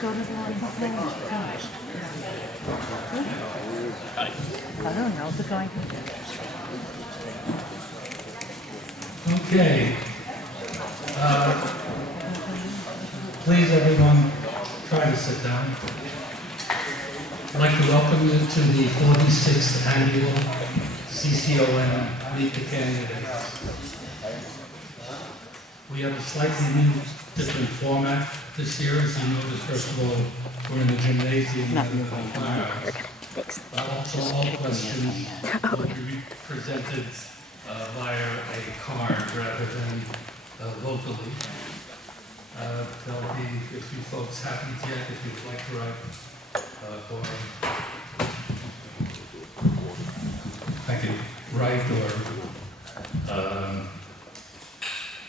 go to the one first. I don't know, the guy. Okay. Please, everyone, try to sit down. I'd like to welcome you to the 46th Annual CCOM Meet the Candidates. We have a slightly new, different format this year. As you notice, first of all, we're in the gymnasium. Also, all questions will be presented via a card rather than vocally. There'll be a few folks happy yet if you'd like to write or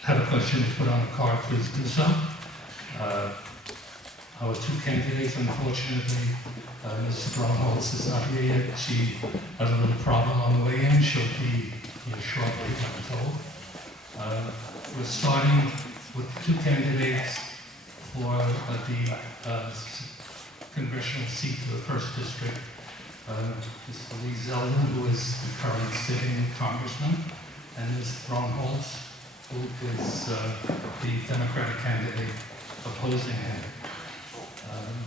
have a question to put on a card, please do so. Our two candidates, unfortunately, Ms. Throne-Holst is not here yet. She had a little problem on the way in. She'll be here shortly, I'm told. We're starting with two candidates for the congressional seat to the 1st District. Mr. Zeldin, who is the current sitting congressman, and Ms. Throne-Holst, who is the Democratic candidate opposing him.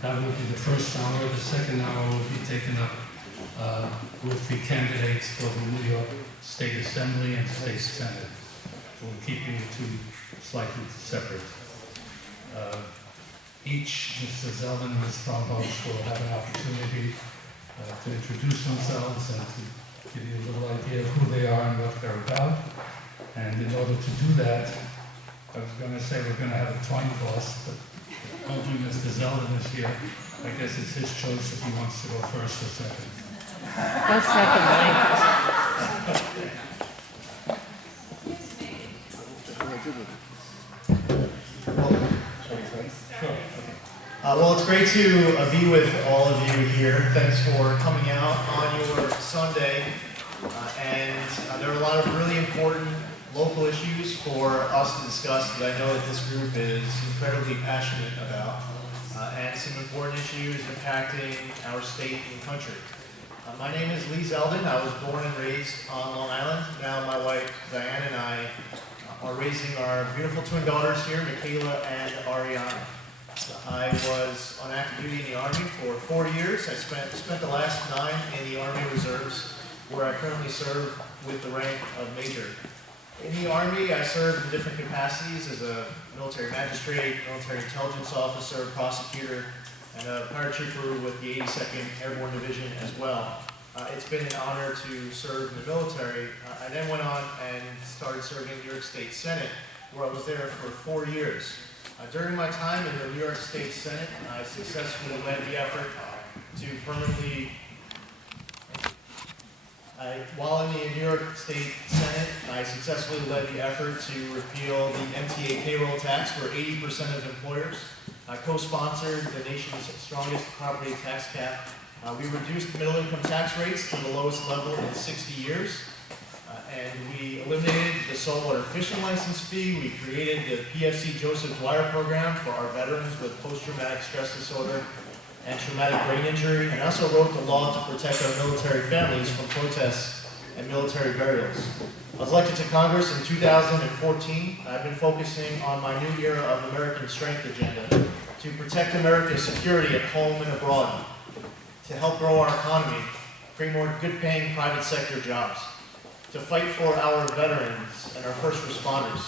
That will be the first hour. The second hour will be taken up with the candidates for the New York State Assembly and State Senate. We'll keep you two slightly separate. Each, Mr. Zeldin and Ms. Throne-Holst, will have an opportunity to introduce themselves and to give you a little idea of who they are and what they're about. And in order to do that, I was going to say we're going to have a coin toss, but only Mr. Zeldin is here. I guess it's his choice if he wants to go first or second. Go second, well, it's great to be with all of you here. Thanks for coming out on your Sunday. There are a lot of really important local issues for us to discuss that I know that this group is incredibly passionate about, and some important issues impacting our state and country. My name is Lee Zeldin. I was born and raised on Long Island. Now my wife Diane and I are raising our beautiful twin daughters here, Michaela and Ariana. I was on active duty in the Army for 4 years. I spent the last 9 in the Army Reserves, where I currently serve with the rank of Major. In the Army, I served in different capacities as a military magistrate, military intelligence officer, prosecutor, and a paratrooper with the 82nd Airborne Division as well. It's been an honor to serve in the military. I then went on and started serving in the New York State Senate, where I was there for 4 years. During my time in the New York State Senate, I successfully led the effort to permanently while in the New York State Senate, I successfully led the effort to repeal the MTA payroll tax for 80% of employers. I co-sponsored the nation's strongest property tax cap. We reduced middle-income tax rates to the lowest level in 60 years. And we eliminated the saltwater fishing license fee. We created the PFC Joseph Dwyer program for our veterans with post-traumatic stress disorder and traumatic brain injury, and also wrote the law to protect our military families from protests and military burials. I was elected to Congress in 2014. I've been focusing on my new era of American Strength agenda to protect America's security at home and abroad, to help grow our economy, create more good-paying private sector jobs, to fight for our veterans and our first responders,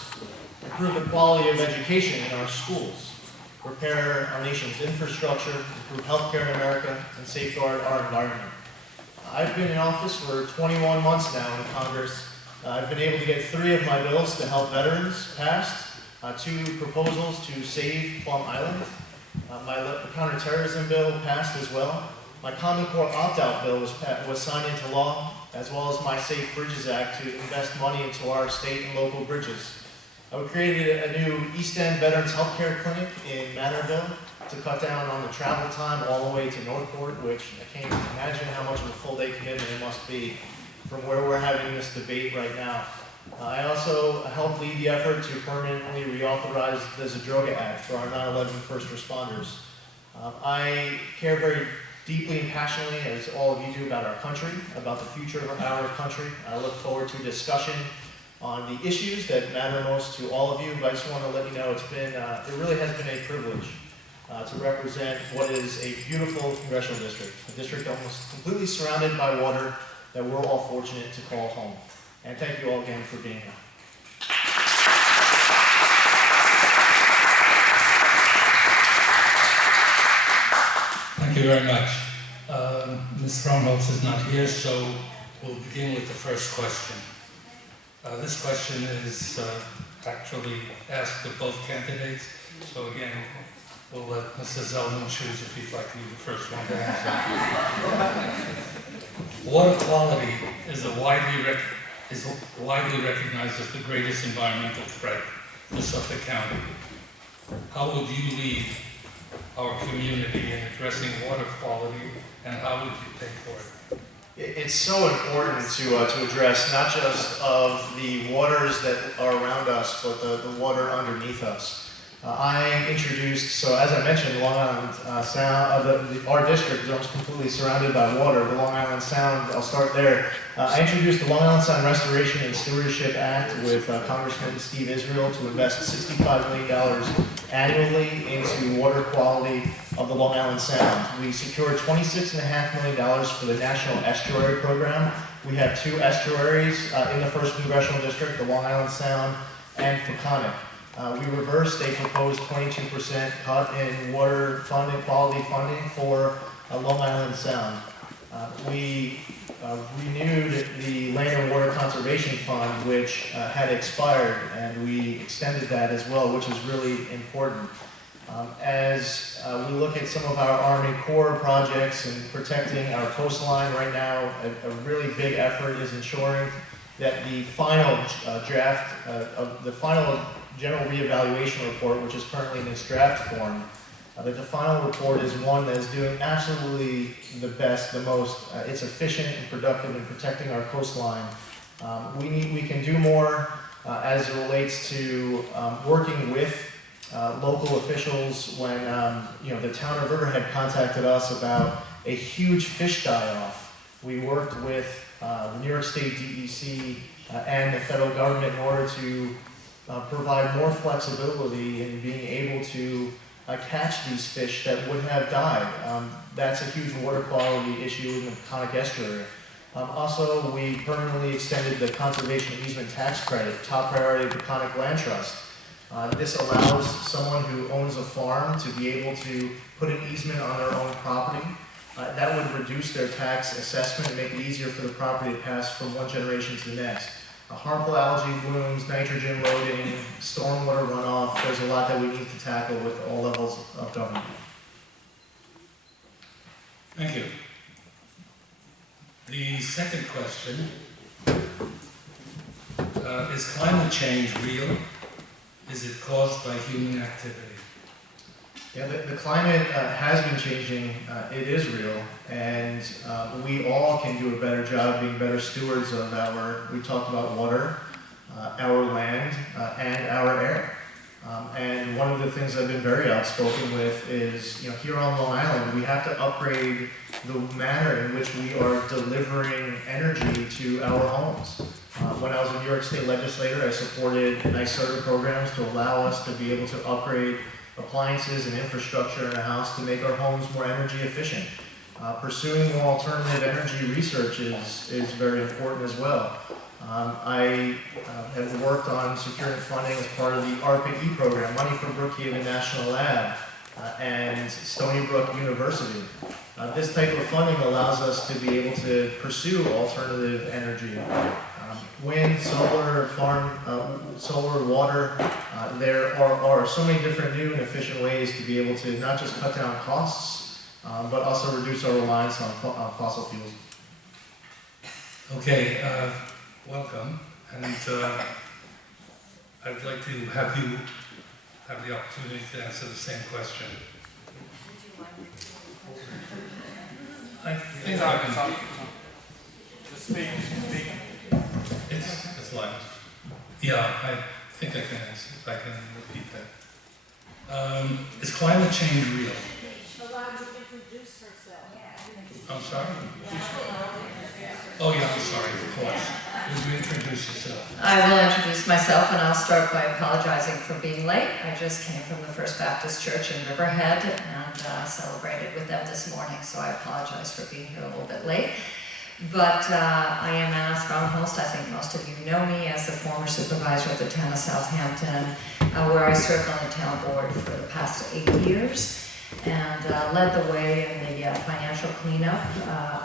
improve the quality of education in our schools, repair our nation's infrastructure, improve healthcare in America, and safeguard our environment. I've been in office for 21 months now in Congress. I've been able to get 3 of my bills to help veterans passed, 2 proposals to save Plum Island. My counterterrorism bill passed as well. My Common Core opt-out bill was signed into law, as well as my Safe Bridges Act to invest money into our state and local bridges. We created a new East End Veterans Healthcare Clinic in Manorville to cut down on the travel time all the way to Northport, which I can't imagine how much of a full day commitment it must be from where we're having this debate right now. I also helped lead the effort to permanently reauthorize the Zadroga Act for our 9/11 first responders. I care very deeply and passionately, as all of you do, about our country, about the future of our country. I look forward to a discussion on the issues that matter most to all of you, but I just want to let you know it really has been a privilege to represent what is a beautiful congressional district, a district almost completely surrounded by water that we're all fortunate to call home. And thank you all again for being here. Thank you very much. Ms. Throne-Holst is not here, so we'll begin with the first question. This question is actually asked of both candidates, so again, we'll let Mrs. Zeldin choose if he'd like to be the first one to answer. Water quality is widely recognized as the greatest environmental threat to Suffolk County. How would you lead our community in addressing water quality, and how would you pay for it? It's so important to address not just of the waters that are around us, but the water underneath us. I introduced, so as I mentioned, Long Island Sound, our district is almost completely surrounded by water. The Long Island Sound, I'll start there. I introduced the Long Island Sound Restoration and Stewardship Act with Congressman Steve Israel to invest $65 million annually into water quality of the Long Island Sound. We secured $26.5 million for the National Estuary Program. We have two estuaries in the 1st Congressional District, the Long Island Sound and Peconic. We reversed a proposed 22% cut in water funding, quality funding for Long Island Sound. We renewed the Land and Water Conservation Fund, which had expired, and we extended that as well, which is really important. As we look at some of our Army Corps projects and protecting our coastline right now, a really big effort is ensuring that the final draft of the final general reevaluation report, which is currently in its draft form, that the final report is one that is doing absolutely the best, the most. It's efficient and productive in protecting our coastline. We can do more as it relates to working with local officials. When the town of Riverhead contacted us about a huge fish die-off, we worked with the New York State DEC and the federal government in order to provide more flexibility in being able to catch these fish that would have died. That's a huge water quality issue in the Peconic Estuary. Also, we permanently extended the conservation easement tax credit, top priority of Peconic Land Trust. This allows someone who owns a farm to be able to put an easement on their own property. That would reduce their tax assessment and make it easier for the property to pass from one generation to the next. Harmful algae blooms, nitrogen loading, stormwater runoff, there's a lot that we need to tackle with all levels of government. Thank you. The second question, is climate change real? Is it caused by human activity? Yeah, the climate has been changing. It is real, and we all can do a better job being better stewards of we talked about water, our land, and our air. And one of the things I've been very outspoken with is, here on Long Island, we have to upgrade the manner in which we are delivering energy to our homes. When I was a New York State legislator, I supported NYSERDA programs to allow us to be able to upgrade appliances and infrastructure in a house to make our homes more energy efficient. Pursuing more alternative energy research is very important as well. I have worked on securing funding as part of the ARPA-E program, money from Brookhaven National Lab and Stony Brook University. This type of funding allows us to be able to pursue alternative energy. Wind, solar, solar, water, there are so many different new and efficient ways to be able to not just cut down costs, but also reduce our reliance on fossil fuels. Okay, welcome, and I'd like to have you have the opportunity to answer the same question. I think I can. Just speak. It's live. Yeah, I think I can answer. I can repeat that. Is climate change real? Allowed to introduce herself. I'm sorry? Oh, yeah, I'm sorry, of course. Would you introduce yourself? I will introduce myself, and I'll start by apologizing for being late. I just came from the First Baptist Church in Riverhead and celebrated with them this morning, so I apologize for being here a little bit late. But I am Anna Throne-Holst. I think most of you know me as the former supervisor of the town of Southampton, where I served on the town board for the past 8 years and led the way in the financial cleanup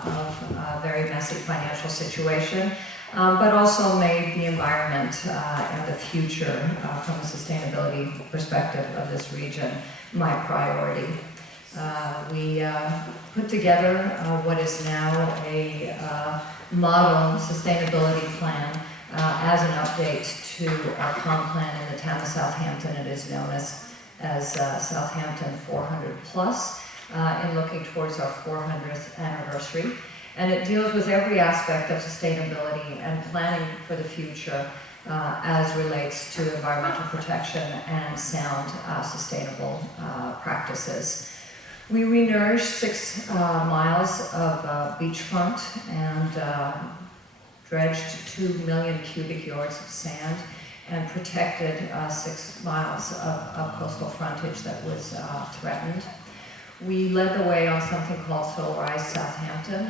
of a very messy financial situation, but also made the environment and the future from a sustainability perspective of this region my priority. We put together what is now a model sustainability plan as an update to our comp plan in the town of Southampton. It is known as Southampton 400 Plus, in looking towards our 400th anniversary. And it deals with every aspect of sustainability and planning for the future as relates to environmental protection and sound sustainable practices. We re-nourished 6 miles of beachfront and dredged 2 million cubic yards of sand and protected 6 miles of coastal frontage that was threatened. We led the way on something called Solarize Southampton,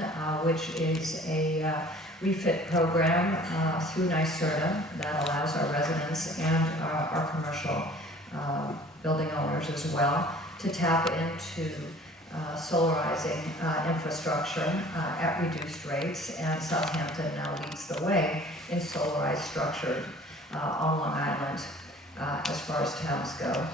which is a refit program through NYSERDA that allows our residents and our commercial building owners as well to tap into solarizing infrastructure at reduced rates, and Southampton now leads the way in solarized structure on Long Island as far as towns go.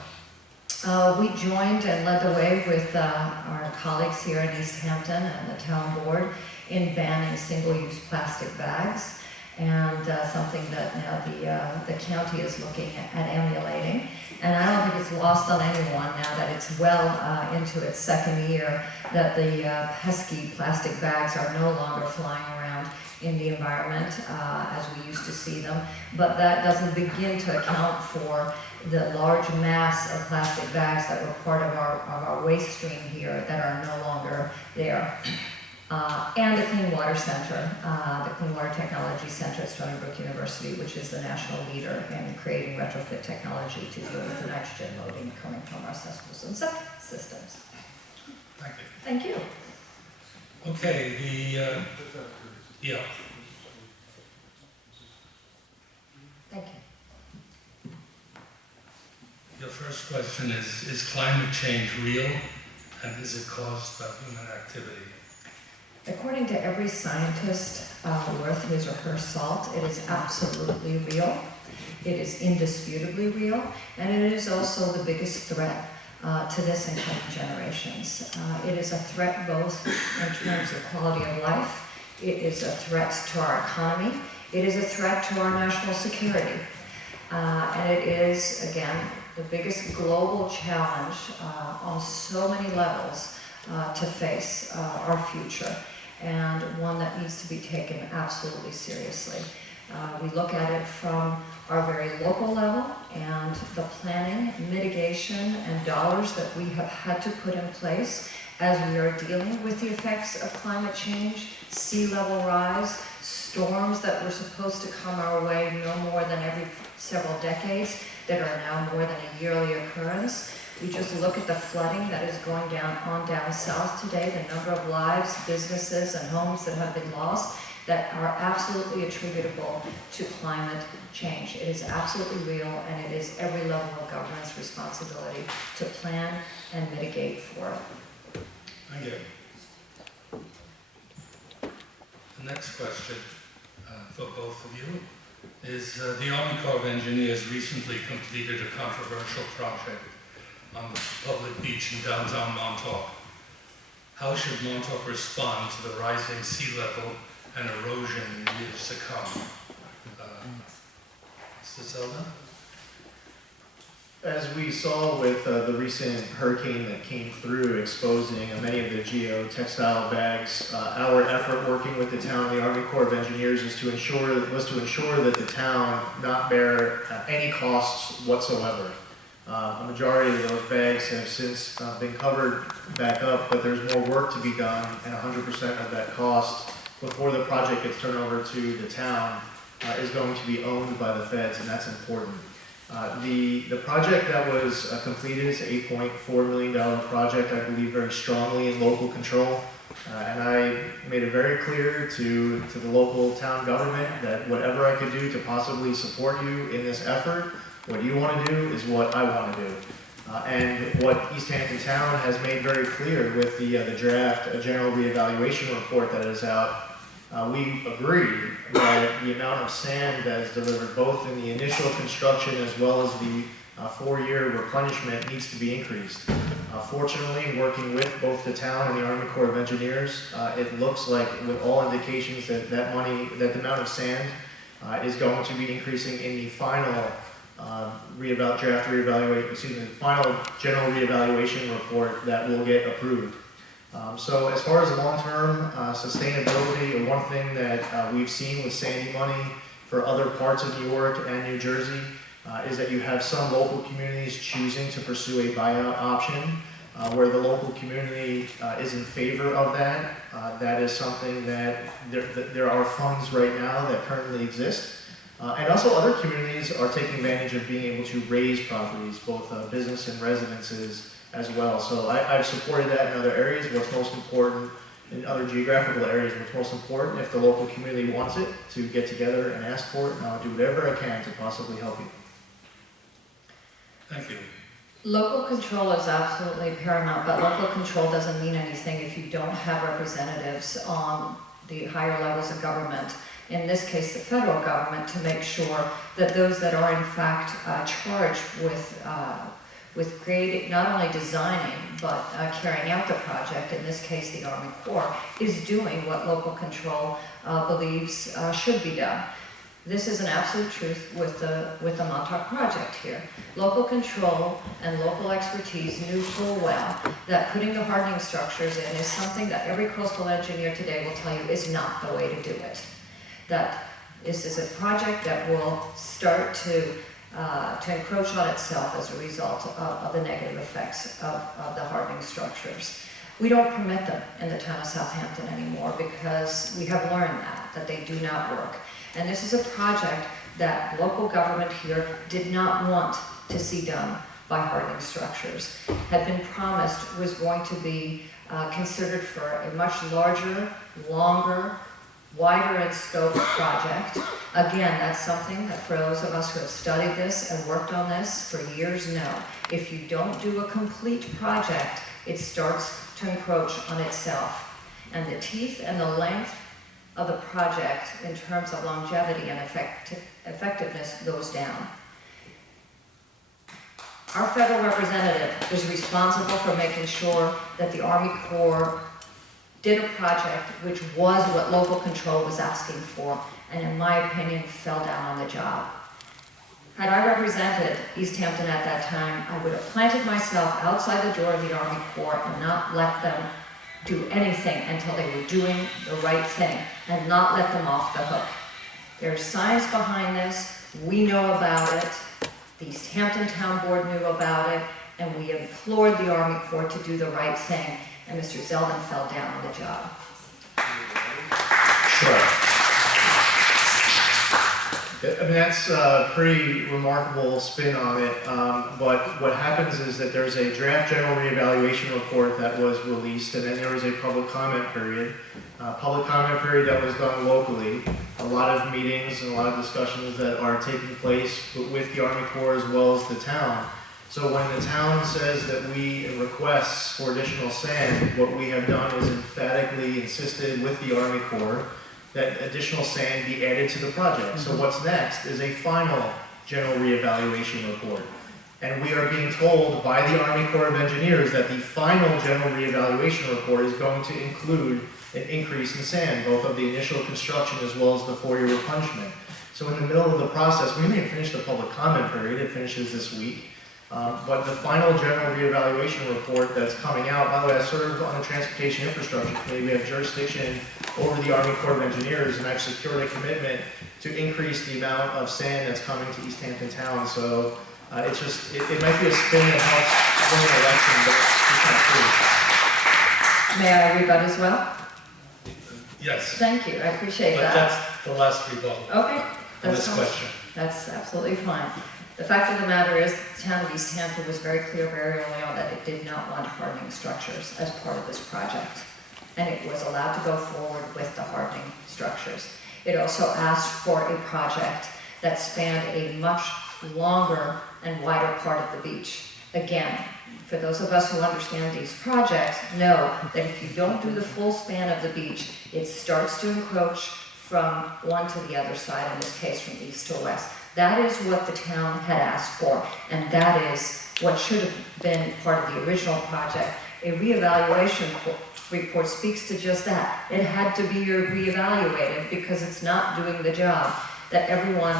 We joined and led the way with our colleagues here in East Hampton and the town board in banning single-use plastic bags, and something that now the county is looking at emulating. And I don't think it's lost on anyone now that it's well into its 2nd year that the pesky plastic bags are no longer flying around in the environment as we used to see them. But that doesn't begin to account for the large mass of plastic bags that were part of our waste stream here that are no longer there. And the Clean Water Center, the Clean Water Technology Center at Stony Brook University, which is the national leader in creating retrofit technology to deal with the nitrogen loading coming from our cesspools and septic systems. Thank you. Thank you. Okay, yeah. Thank you. Your first question is climate change real, and is it caused by human activity? According to every scientist worth his or her salt, it is absolutely real. It is indisputably real, and it is also the biggest threat to this and coming generations. It is a threat both in terms of quality of life. It is a threat to our economy. It is a threat to our national security. And it is, again, the biggest global challenge on so many levels to face our future, and one that needs to be taken absolutely seriously. We look at it from our very local level, and the planning, mitigation, and dollars that we have had to put in place as we are dealing with the effects of climate change, sea level rise, storms that were supposed to come our way no more than every several decades that are now more than a yearly occurrence. We just look at the flooding that is going on down south today, the number of lives, businesses, and homes that have been lost that are absolutely attributable to climate change. It is absolutely real, and it is every level of government's responsibility to plan and mitigate for it. Thank you. The next question for both of you is the Army Corps of Engineers recently completed a controversial project on the public beach in downtown Montauk. How should Montauk respond to the rising sea level and erosion in years to come? Mr. Zeldin? As we saw with the recent hurricane that came through exposing many of the geotextile bags, our effort working with the town and the Army Corps of Engineers was to ensure that the town not bear any costs whatsoever. A majority of those bags have since been covered back up, but there's more work to be done, and 100% of that cost before the project gets turned over to the town is going to be owned by the feds, and that's important. The project that was completed is an $8.4 million project. I believe very strongly in local control. And I made it very clear to the local town government that whatever I could do to possibly support you in this effort, what you want to do is what I want to do. And what East Hampton Town has made very clear with the draft general reevaluation report that is out, we agree that the amount of sand that is delivered both in the initial construction as well as the 4-year replenishment needs to be increased. Fortunately, working with both the town and the Army Corps of Engineers, it looks like with all indications that the amount of sand is going to be increasing in the final final general reevaluation report that will get approved. So as far as long-term sustainability, one thing that we've seen with Sandy money for other parts of New York and New Jersey is that you have some local communities choosing to pursue a buyout option where the local community is in favor of that. That is something that there are funds right now that currently exist. And also other communities are taking advantage of being able to raise properties, both business and residences as well. So I've supported that in other areas. What's most important in other geographical areas, what's most important, if the local community wants it, to get together and ask for it, and I'll do whatever I can to possibly help you. Thank you. Local control is absolutely paramount, but local control doesn't mean anything if you don't have representatives on the higher levels of government, in this case the federal government, to make sure that those that are in fact charged with creating, not only designing, but carrying out the project, in this case the Army Corps, is doing what local control believes should be done. This is an absolute truth with the Montauk project here. Local control and local expertise knew full well that putting the hardening structures in is something that every coastal engineer today will tell you is not the way to do it. That this is a project that will start to encroach on itself as a result of the negative effects of the hardening structures. We don't permit them in the town of Southampton anymore because we have learned that they do not work. And this is a project that local government here did not want to see done by hardening structures. Had been promised was going to be considered for a much larger, longer, wider in scope project. Again, that's something that for those of us who have studied this and worked on this for years know. If you don't do a complete project, it starts to encroach on itself. And the teeth and the length of the project in terms of longevity and effectiveness goes down. Our federal representative is responsible for making sure that the Army Corps did a project which was what local control was asking for, and in my opinion, fell down on the job. Had I represented East Hampton at that time, I would have planted myself outside the door of the Army Corps and not let them do anything until they were doing the right thing, and not let them off the hook. There's science behind this, we know about it, the East Hampton Town Board knew about it, and we implored the Army Corps to do the right thing, and Mr. Zeldin fell down on the job. Sure. I mean, that's a pretty remarkable spin on it, but what happens is that there's a draft general reevaluation report that was released, and then there was a public comment period. Public comment period that was done locally. A lot of meetings and a lot of discussions that are taking place with the Army Corps as well as the town. So when the town says that we request for additional sand, what we have done is emphatically insisted with the Army Corps that additional sand be added to the project. So what's next is a final general reevaluation report. And we are being told by the Army Corps of Engineers that the final general reevaluation report is going to include an increase in sand, both of the initial construction as well as the 4-year replenishment. So in the middle of the process, we may have finished the public comment period, it finishes this week. But the final general reevaluation report that's coming out, by the way, I serve on the Transportation Infrastructure Committee. We have jurisdiction over the Army Corps of Engineers, and I've secured a commitment to increase the amount of sand that's coming to East Hampton Town. So it's just, it might be a spin that helps win an election, but it's not true. May I rebut as well? Yes, Thank you, I appreciate but that. that's the last rebuttal Okay, on that's this fine. question. That's absolutely fine. The fact of the matter is, the town of East Hampton was very clear very early on that it did not want hardening structures as part of this project. And it was allowed to go forward with the hardening structures. It also asked for a project that spanned a much longer and wider part of the beach. Again, for those of us who understand these projects, know that if you don't do the full span of the beach, it starts to encroach from one to the other side, in this case from east to west. That is what the town had asked for, and that is what should have been part of the original project. A reevaluation report speaks to just that. It had to be reevaluated because it's not doing the job that everyone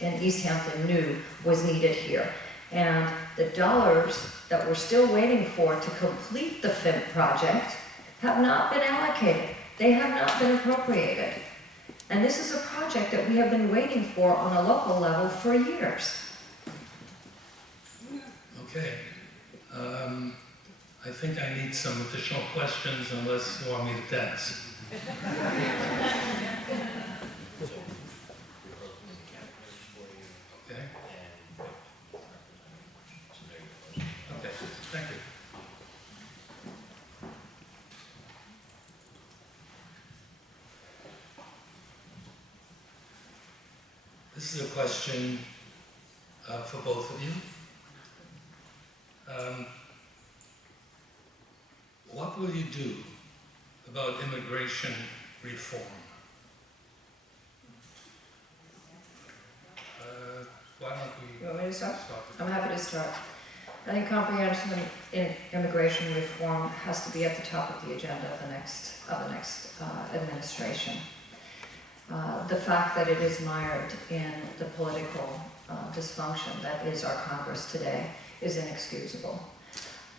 in East Hampton knew was needed here. And the dollars that we're still waiting for to complete the FIMP project have not been allocated. They have not been appropriated. And this is a project that we have been waiting for on a local level for years. Okay. I think I need some additional questions unless you want me to dance. Okay. Okay, thank you. This is a question for both of you. What will you do about immigration reform? Why don't we You want me to start? start? I'm happy to start. I think comprehensive immigration reform has to be at the top of the agenda of the next administration. The fact that it is mired in the political dysfunction that is our Congress today is inexcusable.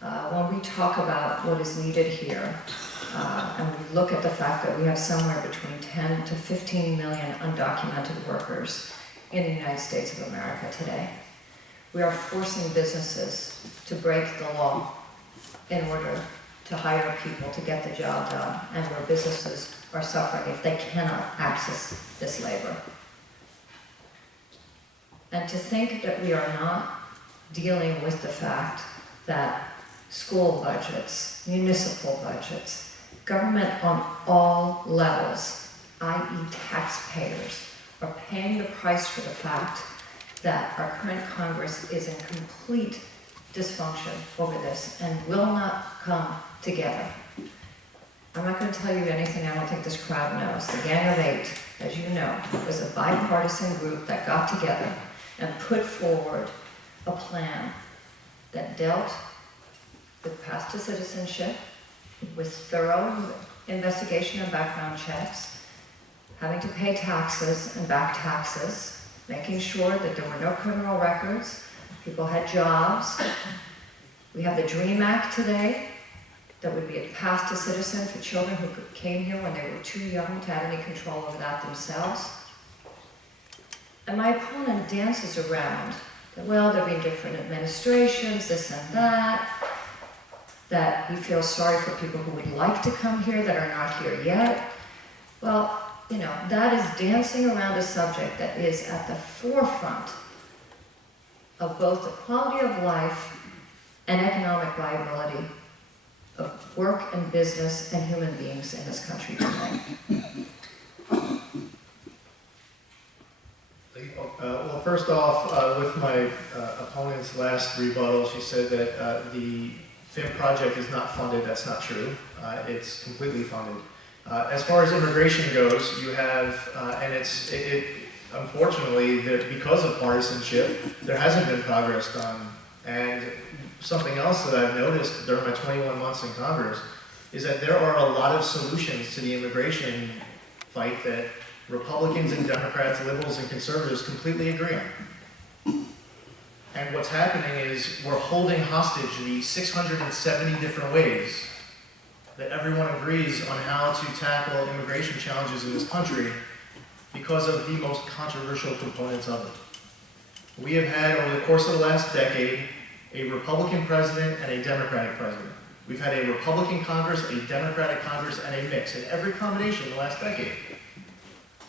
When we talk about what is needed here, and we look at the fact that we have somewhere between 10 to 15 million undocumented workers in the United States of America today, we are forcing businesses to break the law in order to hire people to get the job done, and where businesses are suffering if they cannot access this labor. And to think that we are not dealing with the fact that school budgets, municipal budgets, government on all levels, i.e. taxpayers, are paying the price for the fact that our current Congress is in complete dysfunction over this and will not come together. I'm not going to tell you anything I don't think this crowd knows. The Gang of Eight, as you know, was a bipartisan group that got together and put forward a plan that dealt with path to citizenship, with thorough investigation and background checks, having to pay taxes and back taxes, making sure that there were no criminal records, people had jobs. We have the DREAM Act today that would be a path to citizen for children who came here when they were too young to have any control over that themselves. And my opponent dances around that, well, there'll be different administrations, this and that he feels sorry for people who would like to come here that are not here yet. Well, you know, that is dancing around a subject that is at the forefront of both the quality of life and economic viability of work and business and human beings in this country today. Well, first off, with my opponent's last rebuttal, she said that the FIM project is not funded. That's not true. It's completely funded. As far as immigration goes, you have, and unfortunately, that because of partisanship, there hasn't been progress done. And something else that I've noticed during my 21 months in Congress is that there are a lot of solutions to the immigration fight that Republicans and Democrats, liberals and conservatives completely agree on. And what's happening is we're holding hostage the 670 different ways that everyone agrees on how to tackle immigration challenges in this country because of the most controversial components of it. We have had, over the course of the last decade, a Republican president and a Democratic president. We've had a Republican Congress, a Democratic Congress, and a mix in every combination in the last decade.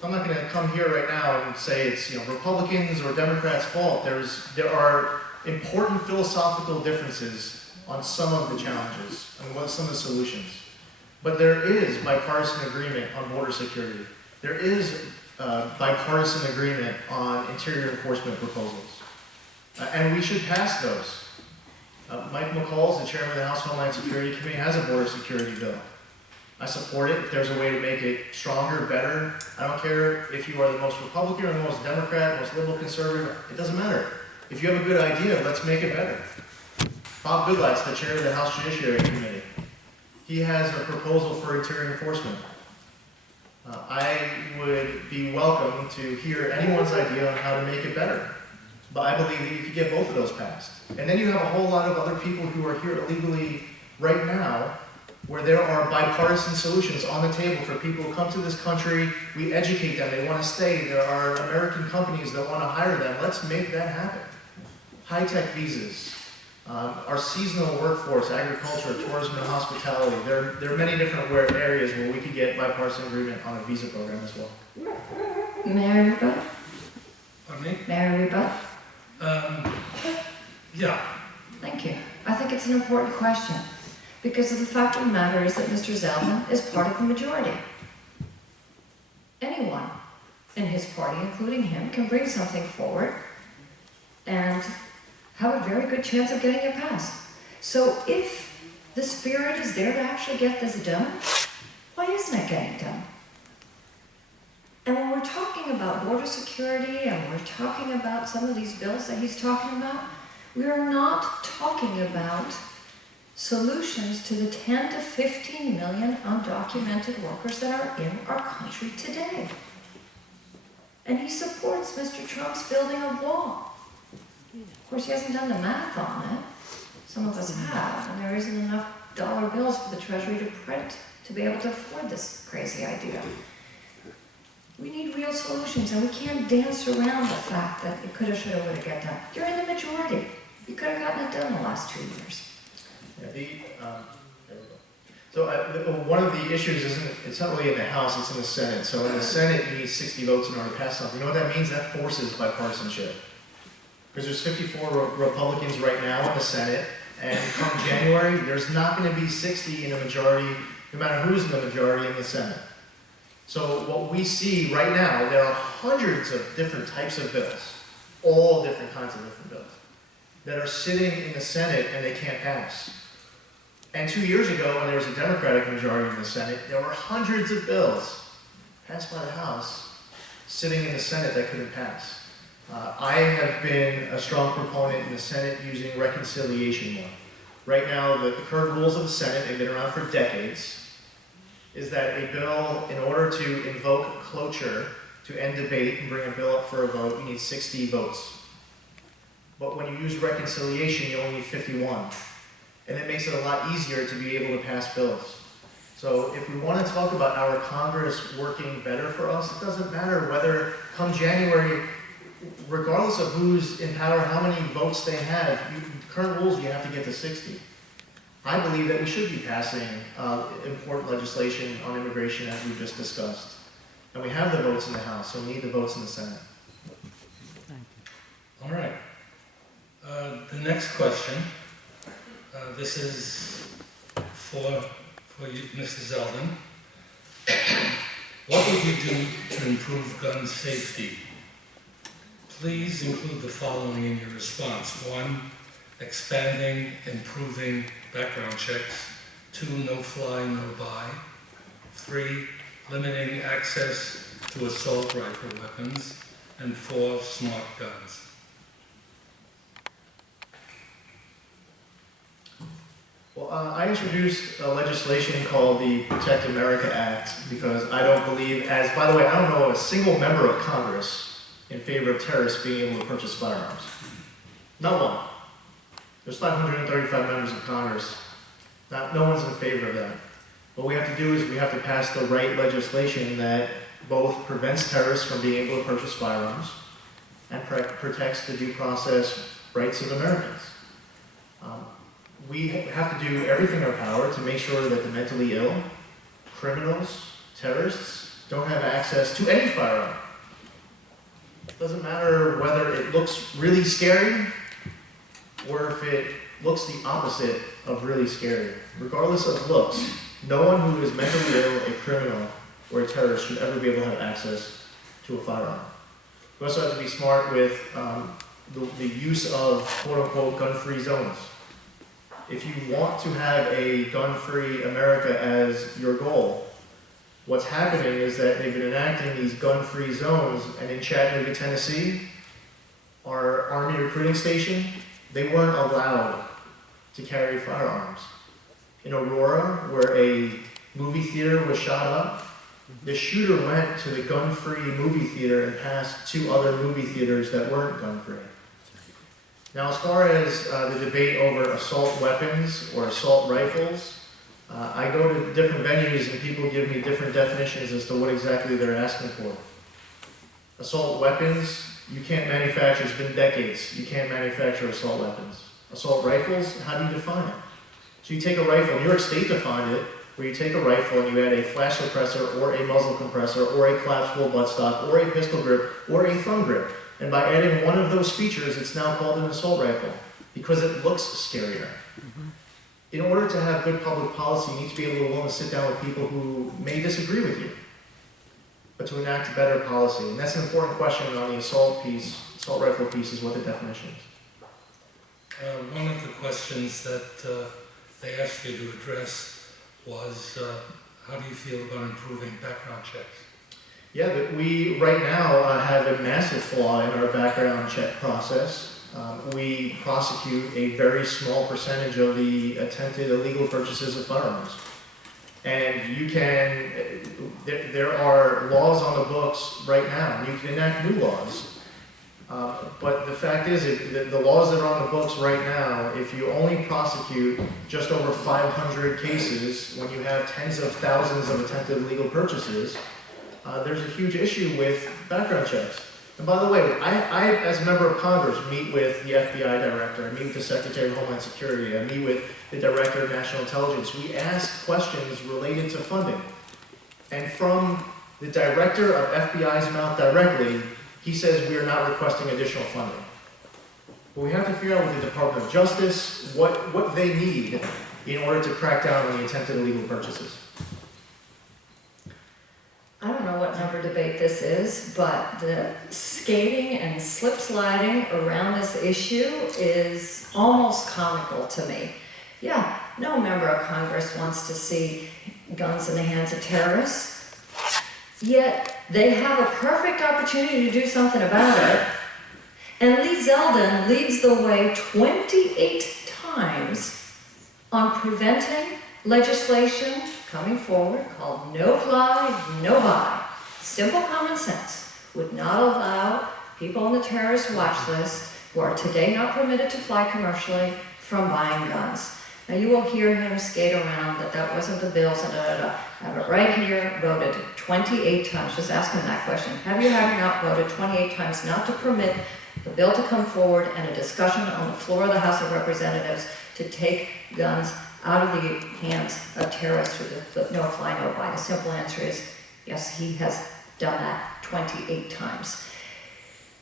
I'm not going to come here right now and say it's Republicans or Democrats' fault. There are important philosophical differences on some of the challenges and what some of the solutions. But there is bipartisan agreement on border security. There is bipartisan agreement on interior enforcement proposals. And we should pass those. Mike McCall, the chairman of the House Homeland Security Committee, has a border security bill. I support it if there's a way to make it stronger, better. I don't care if you are the most Republican or the most Democrat, most liberal conservative, it doesn't matter. If you have a good idea, let's make it better. Bob Goodlatte's the chair of the House Judiciary Committee. He has a proposal for interior enforcement. I would be welcome to hear anyone's idea on how to make it better. But I believe that you could get both of those passed. And then you have a whole lot of other people who are here illegally right now, where there are bipartisan solutions on the table for people who come to this country. We educate them, they want to stay. There are American companies that want to hire them. Let's make that happen. High-tech visas, our seasonal workforce, agriculture, tourism, and hospitality. There are many different areas where we could get bipartisan agreement on a visa program as well. May I rebut? Pardon me? May I rebut? Yeah. Thank you. I think it's an important question, because of the fact of the matter is that Mr. Zeldin is part of the majority. Anyone in his party, including him, can bring something forward and have a very good chance of getting it passed. So if the spirit is there to actually get this done, why isn't it getting done? And when we're talking about border security and we're talking about some of these bills that he's talking about, we are not talking about solutions to the 10 to 15 million undocumented workers that are in our country today. And he supports Mr. Trump's building a wall. Of course, he hasn't done the math on it. Some of us have, and there isn't enough dollar bills for the Treasury to print to be able to afford this crazy idea. We need real solutions, and we can't dance around the fact that it coulda, shoulda, woulda get done. You're in the majority. You could have gotten it done the last 2 years. Yeah, there we go. So one of the issues it's not really in the House, it's in the Senate. So in the Senate, you need 60 votes in order to pass something. You know what that means? That forces bipartisanship. Because there's 54 Republicans right now in the Senate, and come January, there's not going to be 60 in a majority, no matter who's in the majority in the Senate. So what we see right now, there are hundreds of different types of bills, all different kinds of different bills, that are sitting in the Senate and they can't pass. And 2 years ago, when there was a Democratic majority in the Senate, there were hundreds of bills passed by the House sitting in the Senate that couldn't pass. I have been a strong proponent in the Senate using reconciliation law. Right now, the current rules of the Senate, they've been around for decades, is that a bill, in order to invoke cloture, to end debate and bring a bill up for a vote, you need 60 votes. But when you use reconciliation, you only need 51. And it makes it a lot easier to be able to pass bills. So if we want to talk about our Congress working better for us, it doesn't matter whether come January, regardless of who's in power, how many votes they have, current rules, you have to get to 60. I believe that we should be passing important legislation on immigration as we just discussed. And we have the votes in the House, so we need the votes in the Senate. All right. The next question, this is for you, Mr. Zeldin. What would you do to improve gun safety? Please include the following in your response. 1, expanding, improving background checks. 2, no-fly, no-buy. 3, limiting access to assault rifle weapons. And 4, smart guns. Well, I introduced legislation called the Protect America Act because I don't believe, by the way, I don't know a single member of Congress in favor of terrorists being able to purchase firearms. Not one. There's 535 members of Congress. No one's in favor of that. What we have to do is we have to pass the right legislation that both prevents terrorists from being able to purchase firearms and protects the due process rights of Americans. We have to do everything in our power to make sure that the mentally ill, criminals, terrorists don't have access to any firearm. It doesn't matter whether it looks really scary or if it looks the opposite of really scary. Regardless of looks, no one who is mentally ill, a criminal, or a terrorist should ever be able to have access to a firearm. We also have to be smart with the use of quote-unquote gun-free zones. If you want to have a gun-free America as your goal, what's happening is that they've been enacting these gun-free zones, and in Chattanooga, Tennessee, our Army recruiting station, they weren't allowed to carry firearms. In Aurora, where a movie theater was shot up, the shooter went to the gun-free movie theater and passed 2 other movie theaters that weren't gun-free. Now, as far as the debate over assault weapons or assault rifles, I go to different venues and people give me different definitions as to what exactly they're asking for. Assault weapons, you can't manufacture, it's been decades, you can't manufacture assault weapons. Assault rifles, how do you define it? So you take a rifle, New York State defined it, where you take a rifle and you add a flash suppressor or a muzzle compressor or a collapsible buttstock or a pistol grip or a thumb grip. And by adding one of those features, it's now called an assault rifle because it looks scarier. In order to have good public policy, you need to be able to sit down with people who may disagree with you, but to enact better policy. And that's an important question on the assault rifle piece is what the definition is. One of the questions that they asked you to address was, how do you feel about improving background checks? Yeah, but we right now have a massive flaw in our background check process. We prosecute a very small percentage of the attempted illegal purchases of firearms. And you can, there are laws on the books right now, and you can enact new laws. But the fact is, the laws that are on the books right now, if you only prosecute just over 500 cases when you have tens of thousands of attempted illegal purchases, there's a huge issue with background checks. And by the way, I, as a member of Congress, meet with the FBI director, I meet with the Secretary of Homeland Security, I meet with the Director of National Intelligence. We ask questions related to funding. And from the Director of FBI's mouth directly, he says we are not requesting additional funding. But we have to figure out with the Department of Justice what they need in order to crack down on the attempted illegal purchases. I don't know what number debate this is, but the skating and slip sliding around this issue is almost comical to me. Yeah, no member of Congress wants to see guns in the hands of terrorists, yet they have a perfect opportunity to do something about it. And Zeldin leads the way 28 times on preventing legislation coming forward called no fly, no buy. Simple common sense would not allow people on the terrorist watch list who are today not permitted to fly commercially from buying guns. Now you will hear him skate around that wasn't the bills and I have it right here, voted 28 times. Just ask him that question. Have you not voted 28 times not to permit the bill to come forward and a discussion on the floor of the House of Representatives to take guns out of the hands of terrorists with the no fly, no buy? The simple answer is yes, he has done that 28 times.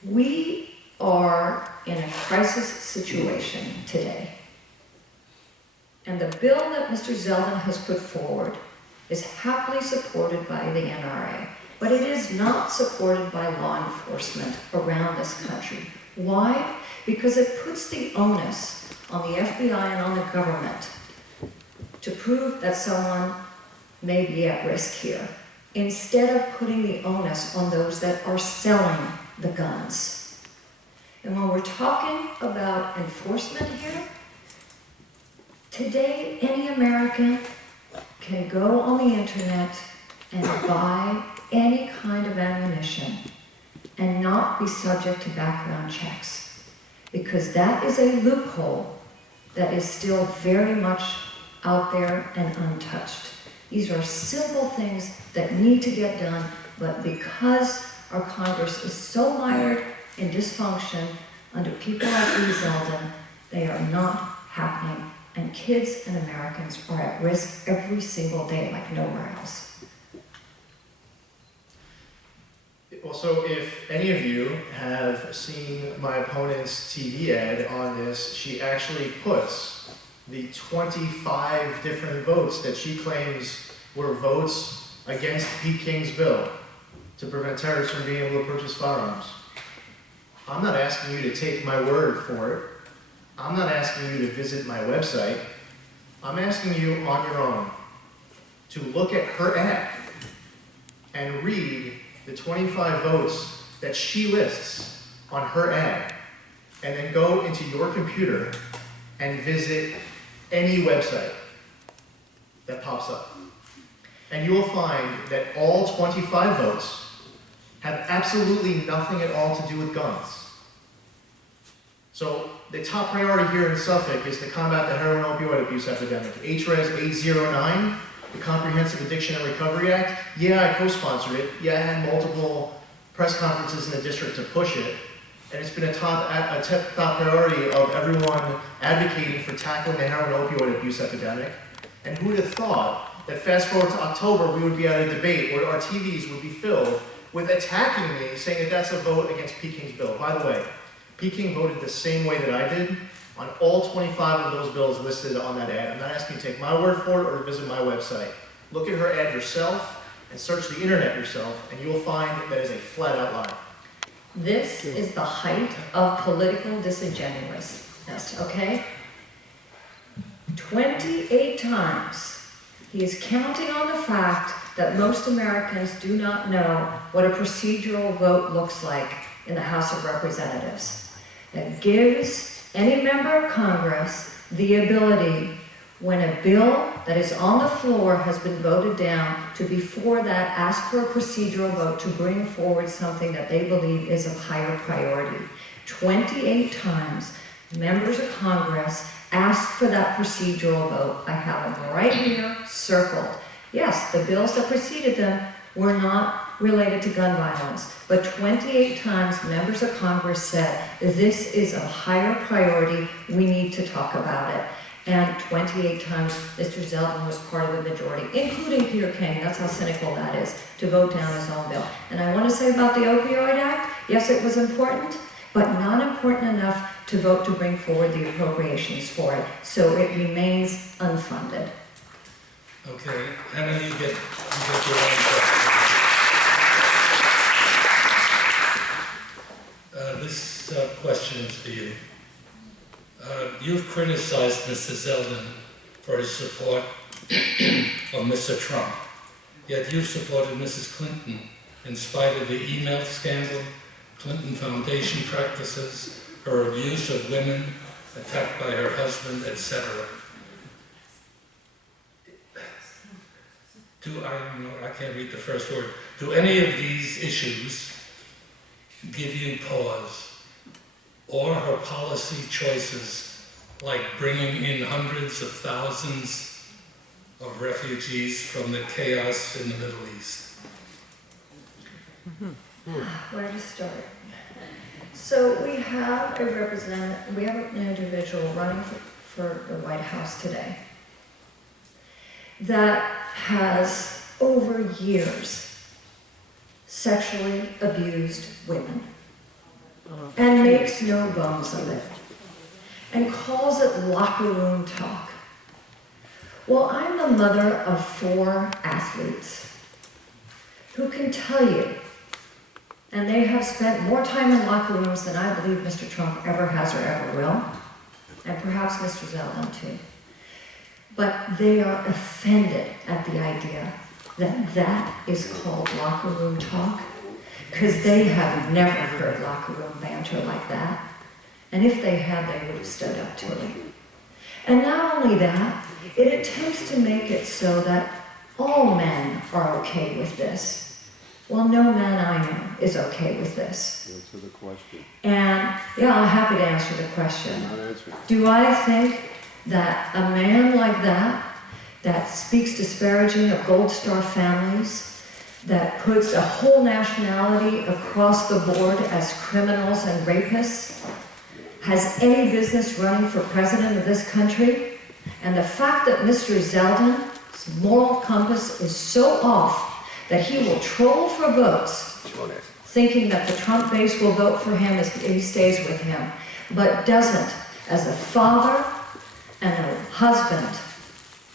We are in a crisis situation today. And the bill that Mr. Zeldin has put forward is happily supported by the NRA, but it is not supported by law enforcement around this country. Why? Because it puts the onus on the FBI and on the government to prove that someone may be at risk here, instead of putting the onus on those that are selling the guns. And when we're talking about enforcement here, today any American can go on the internet and buy any kind of ammunition and not be subject to background checks. because that is a loophole that is still very much out there and untouched. These are simple things that need to get done, but because our Congress is so mired in dysfunction under people like Lee Zeldin, they are not happening, and kids and Americans are at risk every single day like nowhere else. Also, if any of you have seen my opponent's TV ad on this, she actually puts the 25 different votes that she claims were votes against Pete King's bill to prevent terrorists from being able to purchase firearms. I'm not asking you to take my word for it. I'm not asking you to visit my website. I'm asking you on your own to look at her ad and read the 25 votes that she lists on her ad, and then go into your computer and visit any website that pops up. And you will find that all 25 votes have absolutely nothing at all to do with guns. So the top priority here in Suffolk is to combat the heroin opioid abuse epidemic. HRES 809, the Comprehensive Addiction and Recovery Act, yeah, I co-sponsored it. Yeah, I had multiple press conferences in the district to push it. And it's been a top priority of everyone advocating for tackling the heroin opioid abuse epidemic. And who would have thought that fast forward to October, we would be at a debate where our TVs would be filled with attacking me, saying that that's a vote against Pete King's bill. By the way, Pete King voted the same way that I did on all 25 of those bills listed on that ad. I'm not asking you to take my word for it or to visit my website. Look at her ad yourself and search the internet yourself, and you will find that is a flat-out lie. This is the height of political disingenuousness, okay? 28 times he is counting on the fact that most Americans do not know what a procedural vote looks like in the House of Representatives. That gives any member of Congress the ability, when a bill that is on the floor has been voted down, to before that ask for a procedural vote to bring forward something that they believe is of higher priority. 28 times members of Congress asked for that procedural vote. I have them right here circled. Yes, the bills that preceded them were not related to gun violence, but 28 times members of Congress said, this is of higher priority, we need to talk about it. And 28 times Mr. Zeldin was part of the majority, including Peter King, that's how cynical that is, to vote down his own bill. And I want to say about the Opioid Act, yes, it was important, but not important enough to vote to bring forward the appropriations for it. So it remains unfunded. Okay, Hannah, you get your own question. This question is for you. You've criticized Mr. Zeldin for his support of Mr. Trump, yet you've supported Mrs. Clinton in spite of the email scandal, Clinton Foundation practices, her abuse of women, attacked by her husband, etc. I can't read the first word. Do any of these issues give you pause? Or her policy choices, like bringing in hundreds of thousands of refugees from the chaos in the Middle East? Where to start? So we have an individual running for the White House today that has, over years, sexually abused women and makes no bones of it and calls it locker room talk. Well, I'm the mother of 4 athletes who can tell you, and they have spent more time in locker rooms than I believe Mr. Trump ever has or ever will, and perhaps Mr. Zeldin too. But they are offended at the idea that that is called locker room talk, because they have never heard locker room banter like that. And if they had, they would have stood up to it. And not only that, it attempts to make it so that all men are okay with this. Well, no man I know is okay with this. Answer the question. And yeah, I'm happy to answer the question. Not answering. Do I think that a man like that, that speaks disparaging of Gold Star families, that puts a whole nationality across the board as criminals and rapists, has any business running for president of this country? And the fact that Mr. Zeldin's moral compass is so off that he will troll for votes, thinking that the Trump base will vote for him if he stays with him, but doesn't, as a father and a husband,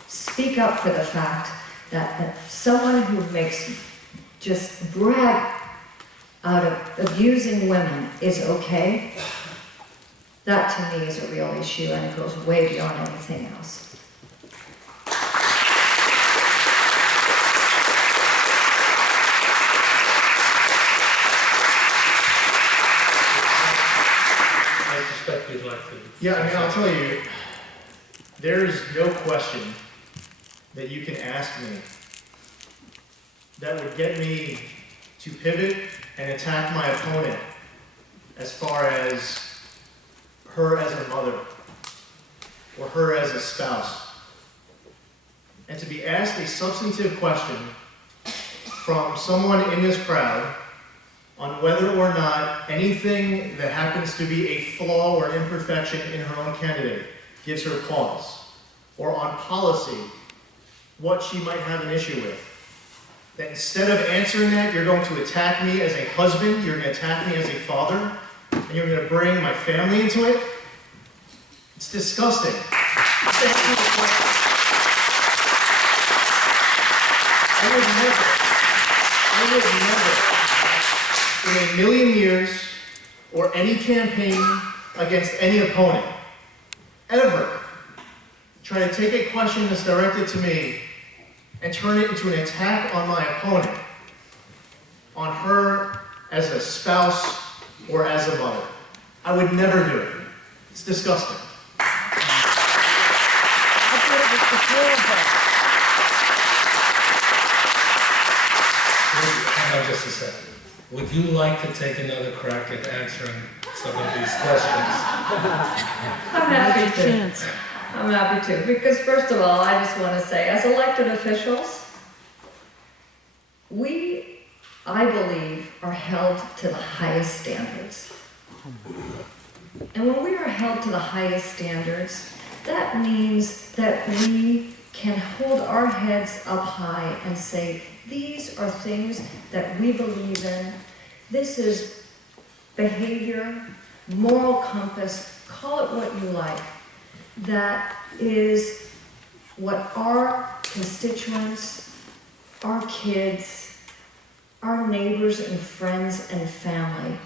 speak up for the fact that someone who makes just brag out of abusing women is okay. That to me is a real issue, and it goes way beyond anything else. I suspect you'd like to. Yeah, I mean, I'll tell you, there's no question that you can ask me that would get me to pivot and attack my opponent as far as her as a mother or her as a spouse. And to be asked a substantive question from someone in this crowd on whether or not anything that happens to be a flaw or imperfection in her own candidate gives her pause, or on policy, what she might have an issue with. That instead of answering that, you're going to attack me as a husband, you're going to attack me as a father, and you're going to bring my family into it. It's disgusting. I would never, in a million years, or any campaign against any opponent, ever try to take a question that's directed to me and turn it into an attack on my opponent, on her as a spouse or as a mother. I would never do it. It's disgusting. I thought it was the four of us. Hang on just a second. Would you like to take another crack at answering some of these questions? I'm happy to. Chance. I'm happy to, because first of all, I just want to say, as elected officials, we, I believe, are held to the highest standards. And when we are held to the highest standards, that means that we can hold our heads up high and say, these are things that we believe in. This is behavior, moral compass, call it what you like. That is what our constituents, our kids, our neighbors and friends and family